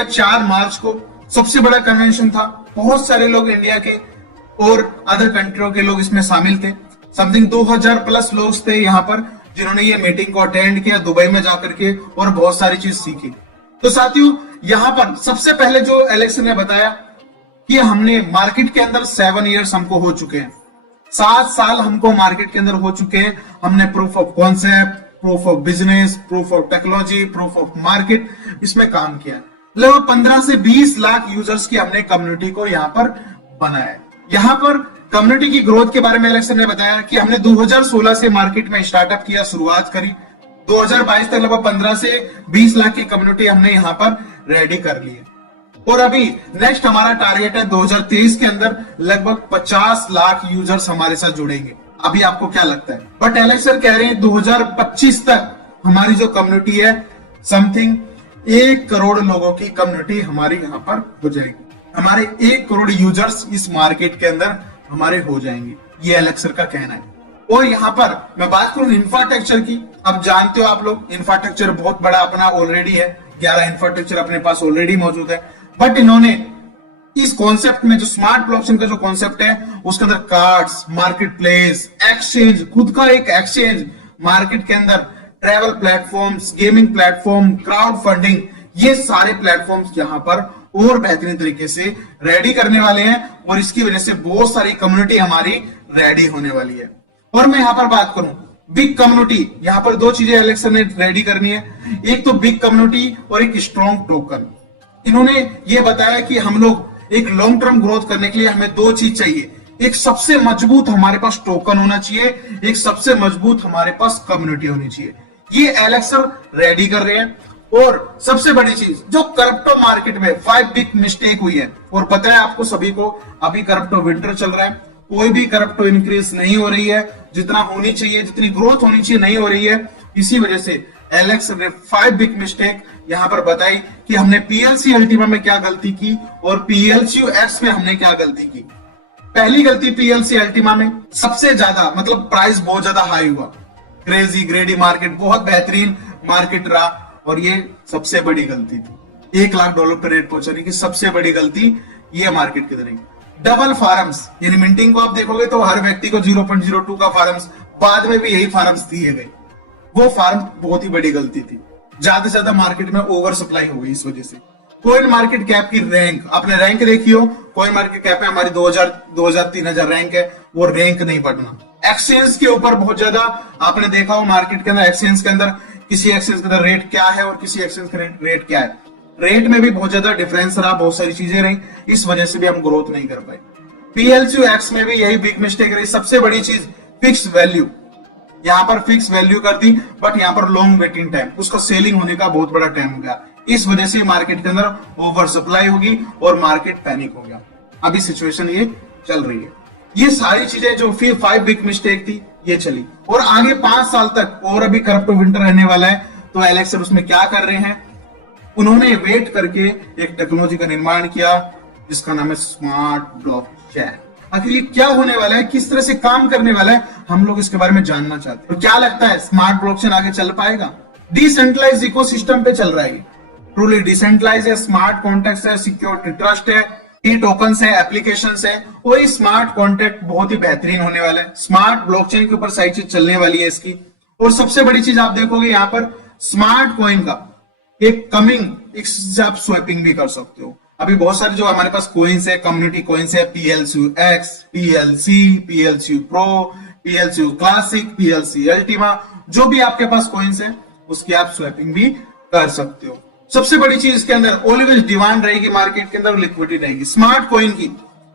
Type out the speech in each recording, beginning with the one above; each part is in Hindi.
हुआ 4 मार्च को सबसे बड़ा कन्वेंशन था। बहुत सारे लोग इंडिया के और अदर कंट्रियों के लोग इसमें शामिल थे। समथिंग 2000 प्लस लोग थे यहाँ पर जिन्होंने ये मीटिंग को अटेंड किया दुबई में जाकर के और बहुत सारी चीज सीखी। तो साथियों यहाँ पर सबसे पहले जो एलेक्स ने बताया कि हमने मार्केट के अंदर 7 इयर्स हमको हो चुके हैं, 7 साल हमको मार्केट के अंदर हो चुके हैं। हमने proof of concept, proof of business, proof of technology, proof of market इसमें काम किया। लगभग 15 से 20 लाख यूजर्स की हमने कम्युनिटी को यहाँ पर बनाया। यहाँ पर कम्युनिटी की ग्रोथ के बारे में एलेक्स ने बताया कि हमने 2016 से मार्केट में स्टार्टअप किया, शुरुआत करी। 2022 तक लगभग 15 से 20 लाख की कम्युनिटी हमने यहाँ पर रेडी कर ली है और अभी नेक्स्ट हमारा टारगेट है 2023 के अंदर लगभग 50 लाख यूजर्स हमारे साथ जुड़ेंगे। अभी आपको क्या लगता है? बट एलेक्स सर कह रहे हैं 2025 तक हमारी जो कम्युनिटी है समथिंग 1 करोड़ लोगों की कम्युनिटी हमारी यहाँ पर हो जाएगी। हमारे 1 करोड़ यूजर्स इस मार्केट के अंदर हमारे हो जाएंगे, ये एलेक्स सर का कहना है। और यहाँ पर मैं बात करूं इंफ्रास्ट्रक्चर की, अब जानते हो आप लोग इंफ्रास्ट्रक्चर बहुत बड़ा अपना ऑलरेडी है, 11 इंफ्रास्ट्रक्चर अपने पास ऑलरेडी मौजूद है। बट इन्होंने इस कॉन्सेप्ट में जो स्मार्ट ब्लॉकचेन का जो कॉन्सेप्ट है उसके अंदर कार्ड्स, मार्केट प्लेस, एक्सचेंज, खुद का एक एक्सचेंज, मार्केट के अंदर travel platforms, gaming platform, crowd funding, ये सारे प्लेटफॉर्म्स यहाँ पर और बेहतरीन तरीके से रेडी करने वाले हैं और इसकी वजह से बहुत सारी कम्युनिटी हमारी रेडी होने वाली है। और मैं यहाँ पर बात करूं बिग कम्युनिटी, यहाँ पर 2 चीजें एलेक्स ने रेडी करनी है, एक तो बिग कम्युनिटी और एक स्ट्रॉन्ग टोकन। इन्होंने ये बताया कि हम लोग एक लॉन्ग टर्म ग्रोथ करने के लिए हमें 2 चीज चाहिए, एक सबसे मजबूत हमारे पास टोकन होना चाहिए, एक सबसे मजबूत हमारे पास कम्युनिटी होनी चाहिए। ये एलेक्स रेडी कर रहे हैं। और सबसे बड़ी चीज जो क्रिप्टो मार्केट में 5 बिग मिस्टेक हुई है, और पता है आपको सभी को अभी क्रिप्टो विंटर चल रहा है, कोई भी क्रिप्टो इंक्रीज नहीं हो रही है, जितना होनी चाहिए, जितनी ग्रोथ होनी चाहिए नहीं हो रही है। इसी वजह से एलेक्स ने 5 बिग मिस्टेक यहां पर बताई कि हमने पीएलसी अल्टीमा में क्या गलती की और पीएलसी एक्स में हमने क्या गलती की। पहली गलती पीएलसी अल्टीमा में सबसे ज्यादा मतलब प्राइस बहुत ज्यादा हाई हुआ, क्रेजी ग्रेडी मार्केट, बहुत बेहतरीन मार्केट रहा और ये सबसे बड़ी गलती थी। $1 लाख पर रेट पहुंचाने की सबसे बड़ी गलती ये मार्केट की तरह। डबल फार्म्स यानी मिंटिंग को आप देखोगे तो हर व्यक्ति को 0.02 का फार्म्स, बाद में भी यही फार्म्स दिए गए, वो फार्म बहुत ही बड़ी गलती थी। ज्यादा से ज्यादा मार्केट में ओवर सप्लाई हो गई इस वजह से। कोइन मार्केट कैप की रैंक, आपने रैंक देखी हो, कोइन मार्केट कैप में हमारी 2000-3000 रैंक है, वो रैंक नहीं बढ़ना। एक्सचेंज के ऊपर बहुत ज्यादा आपने देखा हो मार्केट के अंदर, एक्सचेंज के अंदर किसी एक्सचेंज के अंदर रेट क्या है और किसी एक्सचेंज का रेट क्या है, रेट में भी बहुत ज्यादा डिफरेंस रहा, बहुत सारी चीजें रही, इस वजह से भी हम ग्रोथ नहीं कर पाए। पीएलसी एक्स में भी यही बिग मिस्टेक रही। सबसे बड़ी चीज फिक्स वैल्यू, यहां पर फिक्स वैल्यू कर दी बट यहां पर लॉन्ग वेटिंग टाइम, उसका सेलिंग होने का बहुत बड़ा टाइम हो गया। इस वजह से मार्केट के अंदर ओवर सप्लाई होगी और मार्केट पैनिक हो गया। अभी सिचुएशन ये चल रही है। ये सारी चीजें जो फिर 5 बिग मिस्टेक थी ये चली और आगे 5 साल तक और अभी क्रिप्टो विंटर रहने वाला है। तो एलेक्स उसमें क्या कर रहे हैं, उन्होंने वेट करके एक टेक्नोलॉजी का निर्माण किया जिसका नाम है स्मार्ट ब्लॉकचेन। आखिर ये क्या होने वाला है, किस तरह से काम करने वाला है, हम लोग इसके बारे में जानना चाहते हैं। तो क्या लगता है स्मार्ट ब्लॉकचेन आगे चल पाएगा? डिसेंट्रलाइज इकोसिस्टम पे चल रहा है, ट्रूली डिसेंट्रलाइज है, स्मार्ट कॉन्ट्रैक्ट्स है, सिक्योरिटी ट्रस्ट है, ई टोकन्स है, एप्लीकेशंस है, वही स्मार्ट कॉन्ट्रैक्ट बहुत ही बेहतरीन होने वाला है। स्मार्ट ब्लॉकचेन के ऊपर सारी चीज चलने वाली है इसकी। और सबसे बड़ी चीज आप देखोगे यहाँ पर स्मार्ट कॉइन का एक कमिंग, इससे आप स्वैपिंग भी कर सकते हो। अभी बहुत सारे जो हमारे पास कॉइन्स है, कम्युनिटी कॉइन्स है, PLC x, PLC, PLC pro, PLC classic, PLC Ultima, जो भी आपके पास कॉइन्स है उसकी आप स्वैपिंग भी कर सकते हो। सबसे बड़ी चीज इसके अंदर ऑलवेज डिमांड रहेगी मार्केट के अंदर, लिक्विडिटी रहेगी स्मार्ट कॉइन की।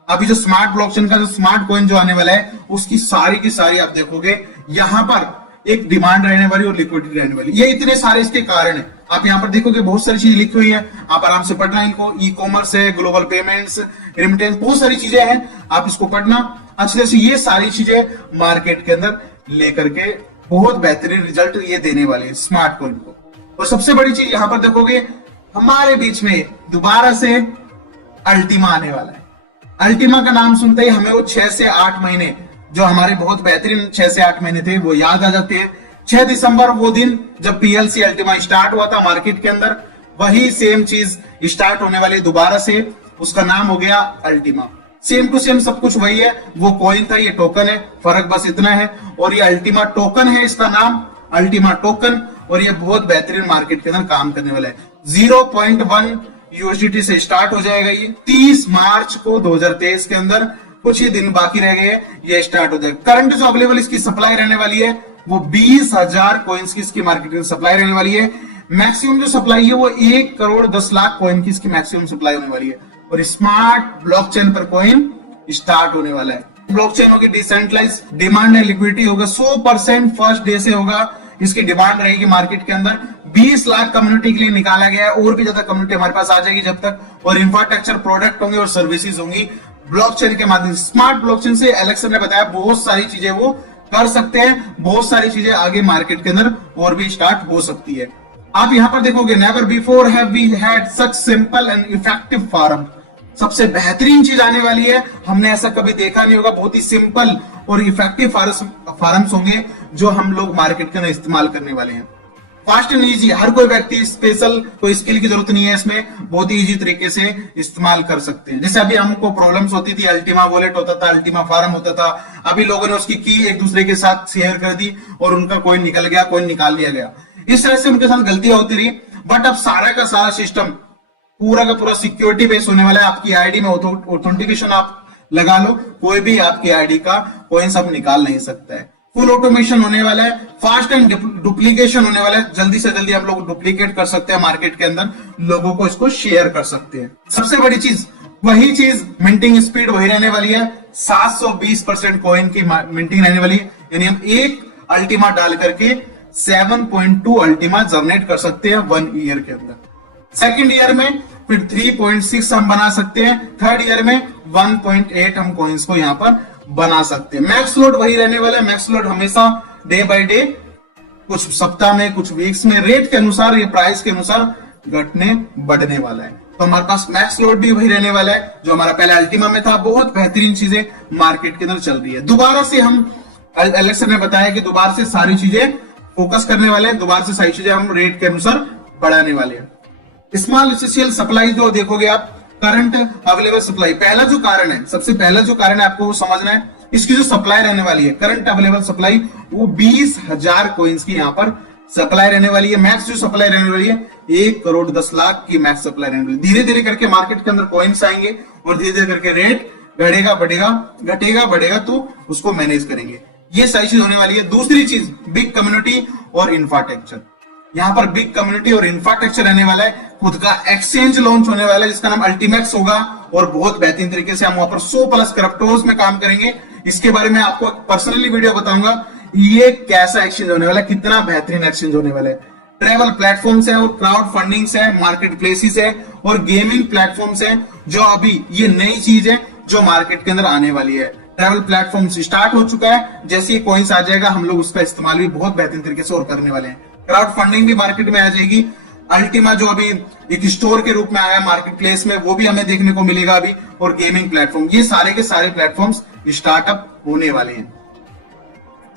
अभी जो स्मार्ट ब्लॉकचेन का जो स्मार्ट कॉइन जो आने वाला है उसकी सारी की सारी आप देखोगे यहां पर एक डिमांड रहने वाली और लिक्विडिटी रहने वाली। ये इतने सारे इसके कारण है। आप यहाँ पर देखोगे बहुत सारी चीजें लिखी हुई है, आप आराम से पढ़ना इनको। ई कॉमर्स है, ग्लोबल पेमेंट्स, रेमिटेंस, बहुत सारी चीजें हैं, आप इसको पढ़ना अच्छे तरह से। ये सारी चीजें मार्केट के अंदर लेकर के बहुत बेहतरीन रिजल्ट ये देने वाले हैं स्मार्ट कॉइन को। और सबसे बड़ी चीज यहां पर देखोगे हमारे बीच में दोबारा से अल्टीमा आने वाला है। अल्टीमा का नाम सुनते ही हमें वो 6 से 8 महीने जो हमारे बहुत बेहतरीन 6 से 8 महीने थे वो याद आ जाते हैं। 6 दिसंबर वो दिन जब पीएलसी अल्टीमा स्टार्ट हुआ था मार्केट के अंदर, वही सेम चीज स्टार्ट होने वाली दोबारा से, उसका नाम हो गया अल्टीमा। सेम टू सेम सब कुछ वही है, वो कॉइन था, ये टोकन है, फर्क बस इतना है। और ये अल्टीमा टोकन है, इसका नाम अल्टीमा टोकन, और ये बहुत बेहतरीन मार्केट के अंदर काम करने वाला है। 0.1 यूएसडीटी से स्टार्ट हो जाएगा ये 30 मार्च को 2023 के अंदर, कुछ ही दिन बाकी रह गए, ये स्टार्ट हो जाएगा। करंट जो अवेलेबल इसकी सप्लाई रहने वाली है वो 20,000 कॉइन्स की इसकी मार्केट में सप्लाई रहने वाली है। मैक्सिमम जो सप्लाई है वो 1 करोड़ 10 लाख कॉइन की इसकी मैक्सिमम सप्लाई होने वाली है। और स्मार्ट ब्लॉकचेन पर कॉइन स्टार्ट होने वाला है। ब्लॉकचेन होगी डिसेंट्रलाइज, डिमांड एंड लिक्विडिटी होगा 100% फर्स्ट डे से होगा, इसकी डिमांड रहेगी मार्केट के अंदर। 20 लाख कम्युनिटी के लिए निकाला गया है, और भी ज्यादा कम्युनिटी हमारे पास आ जाएगी जब तक। और इंफ्रास्ट्रक्चर प्रोडक्ट होंगे और सर्विसेज होंगी ब्लॉकचेन के माध्यम से। स्मार्ट ब्लॉकचेन से एलेक्स ने बताया बहुत सारी चीजें वो कर सकते हैं, बहुत सारी चीजें आगे मार्केट के अंदर और भी स्टार्ट हो सकती है। आप यहां पर देखोगे, never before have we had such simple and effective form. सबसे बेहतरीन चीज आने वाली है, हमने ऐसा कभी देखा नहीं होगा। बहुत ही सिंपल और इफेक्टिव फार्म्स होंगे जो हम लोग मार्केट के अंदर इस्तेमाल करने वाले हैं। फास्ट एंड इजी, हर कोई व्यक्ति स्पेशल कोई स्किल की जरूरत नहीं है, इसमें बहुत ही इजी तरीके से इस्तेमाल कर सकते हैं। जैसे अभी हमको प्रॉब्लम्स होती थी, अल्टीमा वॉलेट होता था, अल्टीमा फार्म होता था, अभी लोगों ने उसकी की एक दूसरे के साथ शेयर कर दी और उनका कॉइन निकल गया, कॉइन निकाल लिया गया। इस तरह से उनके साथ गलतियां होती रही। बट अब सारा का सारा सिस्टम पूरा का पूरा सिक्योरिटी बेस होने वाला है। आपकी आईडी में ऑथेंटिकेशन आप लगा लो, कोई भी आपकी आईडी का कॉइन्स आप निकाल नहीं सकता है। फुल ऑटोमेशन होने वाला है, फास्ट एंड डुप्लीकेशन होने वाला है। जल्दी से जल्दी हम लोग डुप्लीकेट कर सकते हैं मार्केट के अंदर, लोगों को इसको शेयर कर सकते हैं। सबसे बड़ी चीज वही चीज, मिंटिंग स्पीड वही रहने वाली है। 720% कॉइन की मिंटिंग रहने वाली है, यानी हम एक अल्टीमा डाल करके 7.2 अल्टीमा जनरेट कर सकते हैं 1 ईयर के अंदर। सेकेंड ईयर में फिर 3.6 हम बना सकते हैं, थर्ड ईयर में 1.8 हम कॉइन्स को यहां पर बना सकते हैं। मैक्स लोड वही रहने वाला है, मैक्स लोड हमेशा डे बाय डे, कुछ सप्ताह में कुछ वीक्स में रेट के अनुसार, ये प्राइस के अनुसार घटने बढ़ने वाला है। तो हमारे पास मैक्स लोड भी वही रहने वाला है जो हमारा पहले अल्टीमा में था। बहुत बेहतरीन चीजें मार्केट के अंदर चल रही है। दोबारा से हम एलेक्स ने बताया कि दोबारा से सारी चीजें फोकस करने वाले हैं, दोबारा से सारी चीजें हम रेट के अनुसार बढ़ाने वाले हैं। स्मॉल एसेंशियल सप्लाई जो देखोगे आप, करंट अवेलेबल सप्लाई, पहला जो कारण है, सबसे पहला जो कारण है आपको वो समझना है, इसकी जो सप्लाई रहने वाली है करंट अवेलेबल सप्लाई, वो 20,000 कॉइन्स की यहां पर सप्लाई रहने वाली है। मैक्स जो सप्लाई रहने वाली है 1 करोड़ 10 लाख की मैक्स सप्लाई रहने वाली है। धीरे धीरे करके मार्केट के अंदर कॉइन्स आएंगे और धीरे धीरे करके रेट बढ़ेगा बढ़ेगा घटेगा बढ़ेगा, तो उसको मैनेज करेंगे। ये सारी चीज होने वाली है। दूसरी चीज बिग कम्युनिटी और इंफ्रास्ट्रक्चर, यहां पर बिग कम्युनिटी और इंफ्रास्ट्रक्चर रहने वाला है। खुद का एक्सचेंज लॉन्च होने वाला है जिसका नाम अल्टीमैक्स होगा, और बहुत बेहतरीन तरीके से हम वहां पर 100+ क्रिप्टोज में काम करेंगे। इसके बारे में आपको पर्सनली वीडियो बताऊंगा, ये कैसा एक्सचेंज होने वाला है, कितना बेहतरीन एक्सचेंज होने वाला है। ट्रेवल प्लेटफॉर्म्स है और क्राउड फंडिंग्स है, मार्केट प्लेसेस है और गेमिंग प्लेटफॉर्म्स है, जो अभी ये नई चीज है जो मार्केट के अंदर आने वाली है। ट्रैवल प्लेटफॉर्म स्टार्ट हो चुका है, जैसे ही कॉइन्स आ जाएगा हम लोग उसका इस्तेमाल भी बहुत बेहतरीन तरीके से और करने वाले हैं। क्राउड फंडिंग भी मार्केट में आ जाएगी। अल्टीमा जो अभी एक स्टोर के रूप में आया मार्केट प्लेस में, वो भी हमें देखने को मिलेगा अभी। और गेमिंग प्लेटफॉर्म, ये सारे के सारे प्लेटफॉर्म्स स्टार्टअप होने वाले हैं।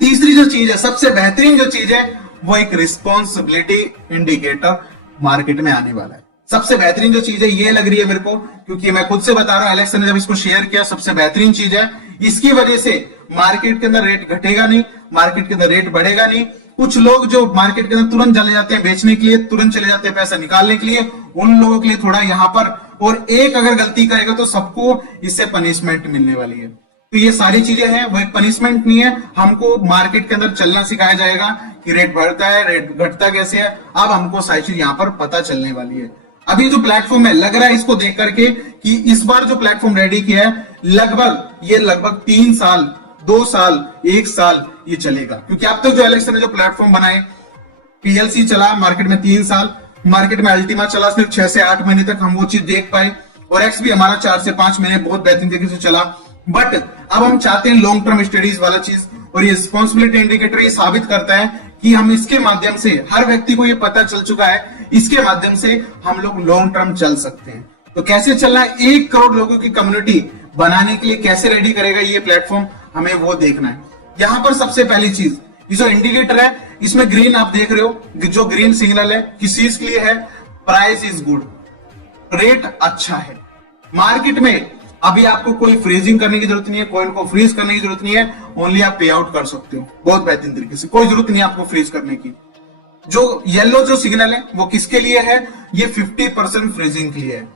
तीसरी जो चीज है, सबसे बेहतरीन जो चीज है, वो एक रिस्पॉन्सिबिलिटी इंडिकेटर मार्केट में आने वाला है। सबसे बेहतरीन जो चीज है ये लग रही है मेरे को, क्योंकि मैं खुद से बता रहा हूं, एलेक्स ने जब इसको शेयर किया, सबसे बेहतरीन चीज है। इसकी वजह से मार्केट के अंदर रेट घटेगा नहीं, मार्केट के अंदर रेट बढ़ेगा नहीं। कुछ लोग जो मार्केट के अंदर तुरंत चले जाते हैं बेचने के लिए, तुरंत चले जाते हैं पैसा निकालने के लिए, उन लोगों के लिए थोड़ा यहां पर, और एक अगर गलती करेगा तो सबको इससे पनिशमेंट मिलने वाली है। तो ये सारी चीजें हैं, वो एक पनिशमेंट नहीं है, हमको मार्केट के अंदर चलना सिखाया जाएगा कि रेट बढ़ता है, रेट घटता कैसे है। अब हमको सारी चीज यहाँ पर पता चलने वाली है। अभी जो प्लेटफॉर्म है, लग रहा है इसको देख करके कि इस बार जो प्लेटफॉर्म रेडी किया है, लगभग 3 साल, 2 साल, 1 साल ये चलेगा। क्योंकि अब तक जो एलेक्स ने जो प्लेटफॉर्म बनाए, पीएलसी चला मार्केट में 3 साल, मार्केट में अल्टीमा चला सिर्फ 6 से 8 महीने तक हम वो चीज देख पाए, और एक्स भी हमारा 4 से 5 महीने बहुत बेहतरीन तरीके से चला। बट अब हम चाहते हैं लॉन्ग टर्म स्टडीज वाला चीज, और ये रिस्पॉन्सिबिलिटी इंडिकेटर ये साबित करता है कि हम इसके माध्यम से, हर व्यक्ति को ये पता चल चुका है, इसके माध्यम से हम लोग लॉन्ग टर्म चल सकते हैं। तो कैसे चलना है, 1 करोड़ लोगों की कम्युनिटी बनाने के लिए कैसे रेडी करेगा ये प्लेटफॉर्म, हमें वो देखना है। यहां पर सबसे पहली चीज, ये जो इंडिकेटर है, इसमें ग्रीन आप देख रहे हो, जो ग्रीन सिग्नल है किस चीज के लिए है, प्राइस इज गुड, रेट अच्छा है। मार्केट में अभी आपको कोई फ्रीजिंग करने की जरूरत नहीं है, कॉइन को फ्रीज करने की जरूरत नहीं है, ओनली आप पे आउट कर सकते हो बहुत बेहतरीन तरीके से, कोई जरूरत नहीं है आपको फ्रीज करने की। जो येलो जो सिग्नल है वो किसके लिए है, ये 50% फ्रीजिंग के लिए है।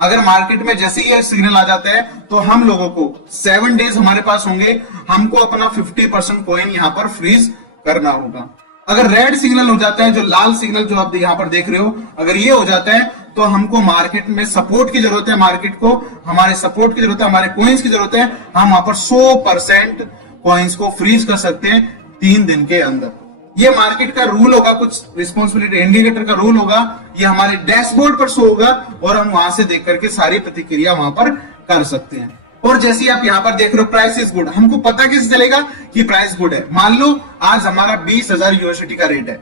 अगर मार्केट में जैसे ही सिग्नल आ जाता है तो हम लोगों को 7 डेज हमारे पास होंगे, हमको अपना 50% कॉइन यहाँ पर फ्रीज करना होगा। अगर रेड सिग्नल हो जाता है, जो लाल सिग्नल जो आप यहाँ पर देख रहे हो, अगर ये हो जाता है तो हमको मार्केट में सपोर्ट की जरूरत है, मार्केट को हमारे सपोर्ट की जरूरत है, हमारे कॉइन्स की जरूरत है। हम वहां पर 100% कॉइन्स को फ्रीज कर सकते हैं 3 दिन के अंदर। ये मार्केट का रूल होगा, कुछ रिस्पॉन्सिबिलिटी इंडिकेटर का रूल होगा, ये हमारे डैशबोर्ड पर शो होगा और हम वहां से देख करके सारी प्रतिक्रिया वहां पर कर सकते हैं। और जैसे आप यहाँ पर देख रहे हो प्राइस इज गुड, हमको पता कैसे चलेगा कि प्राइस गुड है। मान लो आज हमारा 20,000 यूएसडी का रेट है,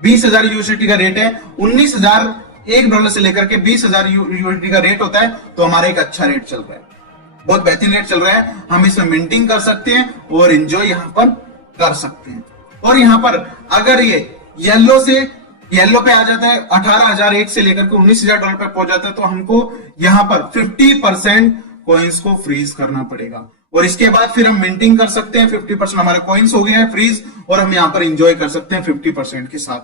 20,000 यूएसडी का रेट है, 19,000 $1 से लेकर के 20,000 यूएसडी का रेट होता है, तो हमारा एक अच्छा रेट चल रहा है, बहुत बेहतरीन रेट चल रहा है। हम इसमें मिंटिंग कर सकते हैं और एंजॉय यहाँ पर कर सकते हैं। और यहाँ पर अगर ये येलो पे आ जाता है, 18,001 से लेकर के $19,000 पे पहुंच जाता है, तो हमको यहाँ पर 50% कॉइन्स को फ्रीज करना पड़ेगा। और इसके बाद फिर हम मिंटिंग कर सकते हैं, 50% हमारे कॉइन्स हो गए हैं फ्रीज, और हम यहाँ पर एंजॉय कर सकते हैं 50% के साथ।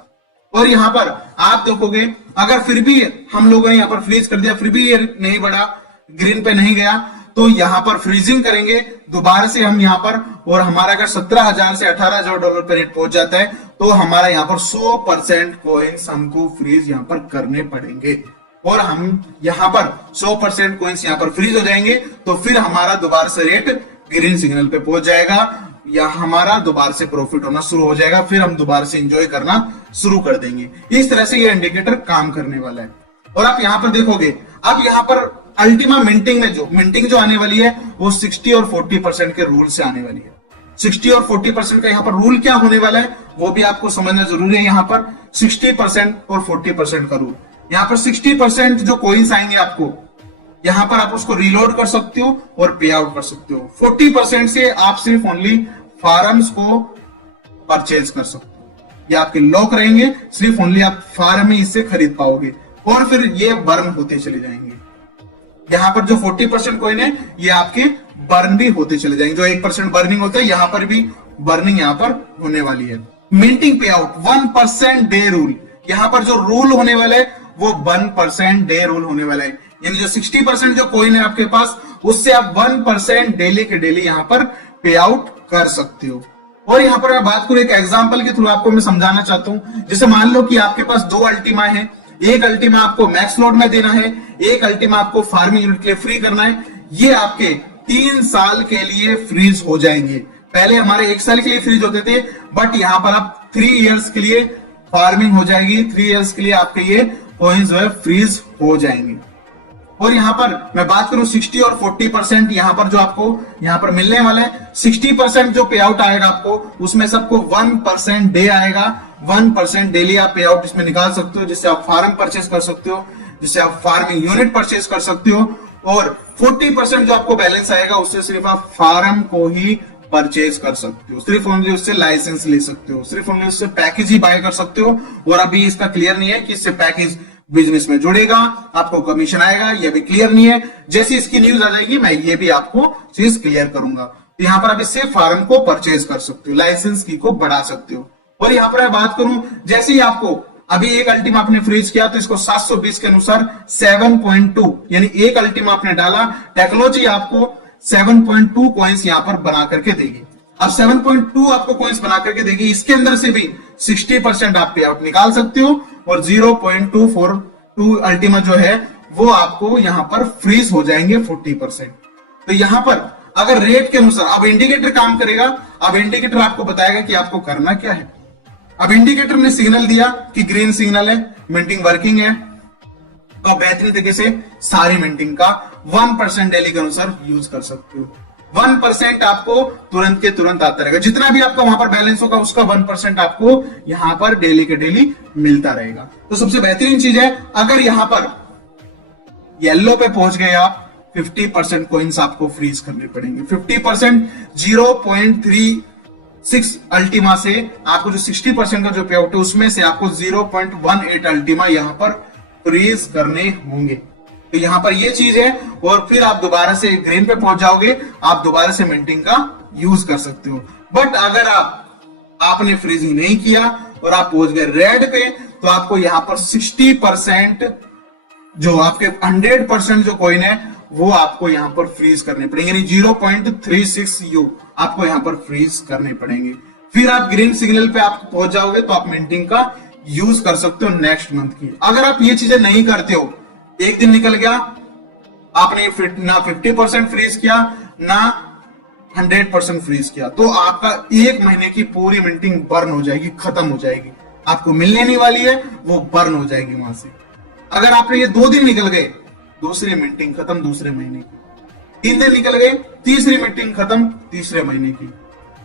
और यहाँ पर आप देखोगे अगर फिर भी हम लोगों ने यहाँ पर फ्रीज कर दिया, फिर भी ये नहीं बढ़ा, ग्रीन पे नहीं गया, तो यहाँ पर फ्रीजिंग करेंगे दोबारा से हम यहाँ पर, और हमारा अगर 17,000 से $18,000 पे रेट पहुंच जाता है तो हमारा यहाँ पर 100% कॉइन्स हमको फ्रीज यहाँ पर करने पड़ेंगे। और हम यहाँ पर 100% कॉइन्स यहाँ पर फ्रीज हो जाएंगे, तो फिर हमारा दोबारा से रेट ग्रीन सिग्नल पे पहुंच जाएगा, या हमारा दोबारा से प्रॉफिट होना शुरू हो जाएगा, फिर हम दोबारा से एंजॉय करना शुरू कर देंगे। इस तरह से ये इंडिकेटर काम करने वाला है। और आप यहाँ पर देखोगे, अब यहाँ पर अल्टीमा मिंटिंग जो आने वाली है वो 60 और 40% के रूल से आने वाली है। 60 और 40% का यहाँ पर रूल क्या होने वाला है वो भी आपको समझना जरूरी है। यहाँ पर 60% और 40% का रूल, यहाँ पर 60% जो कॉइन्स आएंगे आपको, यहाँ पर आप उसको रीलोड कर सकते हो और पे आउट कर सकते हो। 40% से आप सिर्फ ओनली फार्म्स को परचेज कर सकते हो, ये आपके लॉक रहेंगे, सिर्फ ओनली आप फार्म ही इससे खरीद पाओगे, और फिर ये बर्न होते चले जाएंगे। यहाँ पर जो 40% कॉइन है ये आपके बर्न भी होते चले जाएंगे, जो 1% बर्निंग होता है, यहाँ पर भी बर्निंग यहाँ पर होने वाली है। मिंटिंग पे आउट 1% डे रूल, यहाँ पर जो रूल होने वाला है वो 1% डे रूल होने वाला है, यानी जो 60% जो कॉइन है आपके पास, उससे आप 1% डेली के डेली यहाँ पर पे आउट कर सकते हो। और यहाँ पर मैं बात करूं एक एग्जांपल के थ्रू आपको मैं समझाना चाहता हूं। जैसे मान लो कि आपके पास 2 अल्टीमा है, एक अल्टीमा आपको मैक्स लोड में देना है, एक अल्टीमा आपको फार्मिंग यूनिट के लिए फ्री करना है। ये आपके 3 साल के लिए फ्रीज हो जाएंगे। पहले हमारे 1 साल के लिए फ्रीज होते थे, बट यहाँ पर आप 3 इयर्स के लिए फार्मिंग हो जाएगी, 3 इयर्स के लिए आपके ये कॉइन्स जो है फ्रीज हो जाएंगे। और यहाँ पर मैं बात करूं 60 और 40% यहाँ पर जो आपको यहाँ पर मिलने वाला है, 60% जो पे आउट आएगा आपको, उसमें सबको 1% डे आएगा। 1% डेली आप पे आउट इसमें निकाल सकते हो, जिससे आप फार्म परचेस कर सकते हो, जिससे आप फार्मिंग यूनिट परचेस कर सकते हो। और 40% जो आपको बैलेंस आएगा उससे सिर्फ आप फार्म को ही परचेज कर सकते हो, सिर्फ ओनली उससे लाइसेंस ले सकते हो, सिर्फ ओनली उससे पैकेज ही बाय कर सकते हो। और अभी इसका क्लियर नहीं है कि इससे पैकेज बिजनेस में जुड़ेगा, आपको कमीशन आएगा, ये भी क्लियर नहीं है। जैसे इसकी न्यूज आ जाएगी मैं ये भी आपको चीज क्लियर करूंगा। तो यहाँ पर आप इससे फार्म को परचेज कर सकते हो, लाइसेंस की को बढ़ा सकते हो। और यहाँ पर मैं बात करूं, जैसे ही आपको अभी एक अल्टीमा आपने फ्रीज किया तो इसको 720 के अनुसार 7.2 यानी एक अल्टीमा आपने डाला, टेक्नोलॉजी आपको 7.2 कॉइन्स यहाँ पर बना करके देगी। अब 7.2 आपको कॉइन्स बना करके देगी, इसके अंदर से भी 60% आप पे आउट निकाल सकते हो, और 0.242 अल्टीमा जो है वो आपको यहाँ पर फ्रीज हो जाएंगे 40%। तो यहाँ पर अगर रेट के अनुसार अब इंडिकेटर काम करेगा। अब इंडिकेटर आपको बताएगा कि आपको करना क्या है। अब इंडिकेटर ने सिग्नल दिया कि ग्रीन सिग्नल है, मिंटिंग वर्किंग है, तो आप बेहतरीन तरीके से सारी मिंटिंग का 1% डेली के अनुसार यूज कर सकते हो। 1% आपको तुरंत के तुरंत आता रहेगा, जितना भी आपका वहां पर बैलेंस होगा उसका 1% आपको यहां पर डेली के डेली मिलता रहेगा। तो सबसे बेहतरीन चीज है, अगर यहां पर येलो पे पहुंच गए आप, 50% कॉइन्स आपको फ्रीज करने पड़ेंगे। 50% 0.36 अल्टीमा से आपको जो 60% का जो पे आउट है उसमें से आपको 0.18 अल्टीमा यहां पर फ्रीज करने होंगे। तो यहाँ पर ये चीज है, और फिर आप दोबारा से ग्रीन पे पहुंच जाओगे, आप दोबारा से मिंटिंग का यूज कर सकते हो। बट अगर आपने फ्रीजिंग नहीं किया और आप पहुंच गए रेड पे, तो आपको यहाँ पर 60% जो आपके 100% जो कॉइन है वो आपको यहाँ पर फ्रीज करने पड़ेंगे, यानी 0.36 यू आपको यहाँ पर फ्रीज करने पड़ेंगे। फिर आप ग्रीन सिग्नल पे आप पहुंच जाओगे तो आप मिंटिंग का यूज कर सकते हो नेक्स्ट मंथ की। अगर आप ये चीजें नहीं करते हो, एक दिन निकल गया, आपने ना 50% फ्रीज किया ना 100% फ्रीज किया, तो आपका एक महीने की पूरी मिंटिंग बर्न हो जाएगी, खत्म हो जाएगी, आपको मिलने नहीं वाली है, वो बर्न हो जाएगी वहां से। अगर आपने ये 2 दिन निकल गए, दूसरी मिंटिंग खत्म दूसरे महीने की, 3 दिन निकल गए, तीसरी मिंटिंग खत्म तीसरे महीने की,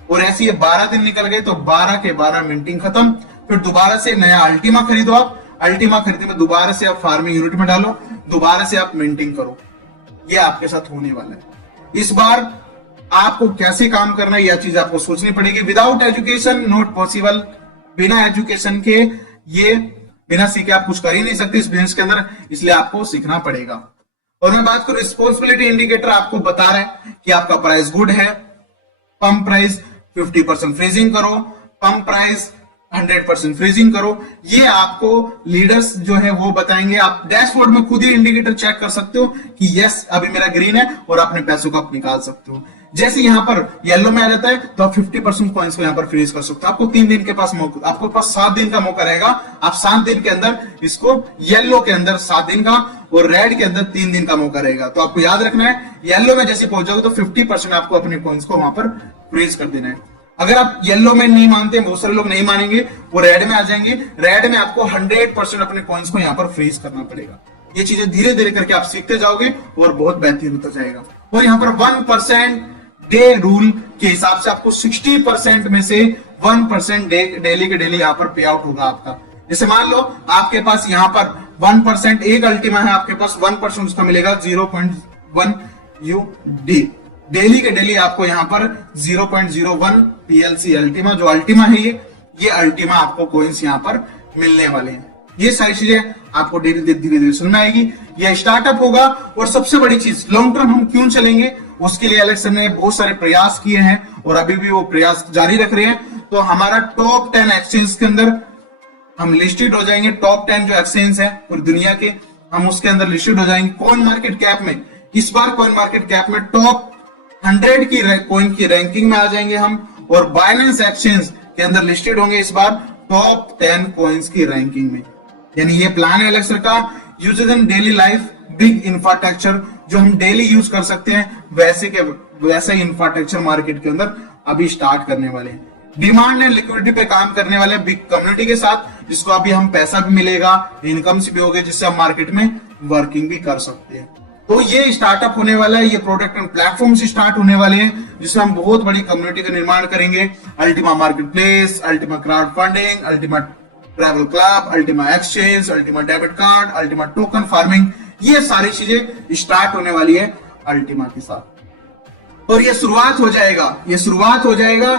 और ऐसे ये 12 दिन निकल गए तो 12 के 12 मिंटिंग खत्म। फिर दोबारा से नया अल्टीमा खरीदो, आप अल्टीमा खरीदने में दोबारा से आप फार्मिंग यूनिट में डालो, दोबारा से आप मिंटिंग करो। ये आपके साथ होने वाला है। इस बार आपको कैसे काम करना है, यह चीज आपको सोचनी पड़ेगी। विदाउट एजुकेशन नॉट पॉसिबल, बिना एजुकेशन के, ये बिना सीखे आप कुछ कर ही नहीं सकते इस बिजनेस के अंदर, इसलिए आपको सीखना पड़ेगा। और मैं बात करूं रिस्पॉन्सिबिलिटी इंडिकेटर, आपको बता रहा है कि आपका प्राइस गुड है, पंप प्राइस 50% फ्रीजिंग करो, पंप प्राइस 100% फ्रीजिंग करो। ये आपको लीडर्स जो है वो बताएंगे। आप डैशबोर्ड में खुद ही इंडिकेटर चेक कर सकते हो कि यस अभी मेरा ग्रीन है, और अपने पैसों को आप निकाल सकते हो। जैसे यहाँ पर येलो में आ जाता है तो आप 50% कॉइन्स को यहाँ पर फ्रीज कर सकते हो। आपको 3 दिन के पास मौका, आपको पास 7 दिन का मौका रहेगा। आप 7 दिन के अंदर इसको, येलो के अंदर 7 दिन का और रेड के अंदर 3 दिन का मौका रहेगा। तो आपको याद रखना है, येलो में जैसे पहुंचोगे तो 50% आपको अपने कॉइन्स को वहां पर फ्रीज कर देना है। अगर आप येलो में नहीं मानते, बहुत सारे लोग नहीं मानेंगे, वो रेड में आ जाएंगे, रेड में आपको 100% अपने कॉइन्स को यहाँ पर फ्रीज करना पड़ेगा। ये चीजें धीरे धीरे करके आप सीखते जाओगे और बहुत बेहतरीन होता जाएगा। और यहाँ पर 1% डे रूल के हिसाब से आपको 60% में से 1% डेली के डेली यहाँ पर पे आउट होगा आपका। जैसे मान लो आपके पास यहाँ पर 1% एक अल्टीमा है, आपके पास 1% उसका मिलेगा 0.1 UD। डेली के डेली आपको यहाँ पर 0.01 PLC अल्टीमा, जो अल्टीमा है ये अल्टीमा आपको कॉइन्स यहाँ पर मिलने वाले हैं। ये सारी चीजें आपको धीरे धीरे समझ में आएगी। यह स्टार्टअप होगा, और सबसे बड़ी चीज लॉन्ग टर्म हम क्यों चलेंगे, उसके लिए एलेक्स ने बहुत सारे प्रयास किए हैं और अभी भी वो प्रयास जारी रख रहे हैं। तो हमारा टॉप 10 एक्सचेंज के अंदर हम लिस्टेड हो जाएंगे। टॉप 10 जो एक्सचेंज है पूरी दुनिया के, हम उसके अंदर लिस्टेड हो जाएंगे। कॉइन मार्केट कैप में, इस बार कॉइन मार्केट कैप में टॉप 100 की कॉइन की रैंकिंग में आ जाएंगे हम, और बाइनेंस एक्सचेंज के अंदर लिस्टेड होंगे इस बार टॉप 10 कॉइन्स की रैंकिंग में। यानी ये प्लान है एलेक्स का, यूजेस इन डेली लाइफ, बिग इंफ्रास्ट्रक्चर जो हम डेली यूज कर सकते हैं, वैसे ही इंफ्रास्ट्रक्चर मार्केट के अंदर अभी स्टार्ट करने वाले हैं। डिमांड एंड लिक्विडिटी पे काम करने वाले बिग कम्युनिटी के साथ, जिसको अभी हम पैसा भी मिलेगा, इनकम से भी होगा, जिससे हम मार्केट में वर्किंग भी कर सकते हैं। तो ये स्टार्टअप होने वाला है, ये प्रोडक्ट एंड प्लेटफॉर्म से स्टार्ट होने वाले हैं, जिसमें हम बहुत बड़ी कम्युनिटी का निर्माण करेंगे। Ultima market place, Ultima crowd funding, Ultima travel club, Ultima exchange, Ultima debit card, Ultima token farming, ये सारी चीजें स्टार्ट होने वाली है अल्टीमा के साथ। और ये शुरुआत हो जाएगा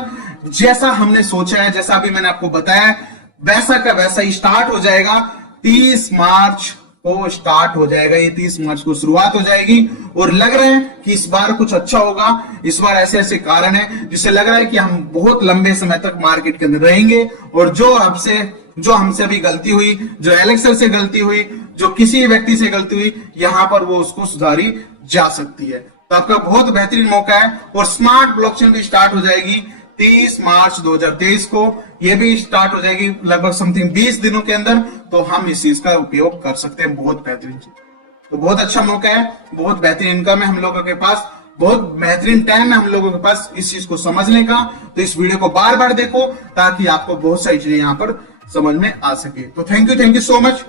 जैसा हमने सोचा है, जैसा अभी मैंने आपको बताया, वैसा का वैसा ही स्टार्ट हो जाएगा। 30 मार्च को स्टार्ट हो जाएगा, ये 30 मार्च को शुरुआत हो जाएगी। और लग रहा है कि इस बार कुछ अच्छा होगा। इस बार ऐसे ऐसे कारण है जिससे लग रहा है कि हम बहुत लंबे समय तक मार्केट के अंदर रहेंगे, और जो हमसे अभी गलती हुई, जो एलेक्स से गलती हुई, जो किसी व्यक्ति से गलती हुई, यहां पर वो उसको सुधारी जा सकती है। तो आपका बहुत बेहतरीन मौका है। और स्मार्ट ब्लॉकचेन भी स्टार्ट हो जाएगी 30 मार्च 2023 को, ये भी स्टार्ट हो जाएगी लगभग समथिंग 20 दिनों के अंदर। तो हम इस चीज का उपयोग कर सकते हैं, बहुत बेहतरीन चीज। तो बहुत अच्छा मौका है, बहुत बेहतरीन इनकम है हम लोगों के पास, बहुत बेहतरीन टाइम है हम लोगों के पास इस चीज को समझने का। तो इस वीडियो को बार बार देखो ताकि आपको बहुत सारी चीजें यहाँ पर समझ में आ सके। तो थैंक यू सो मच।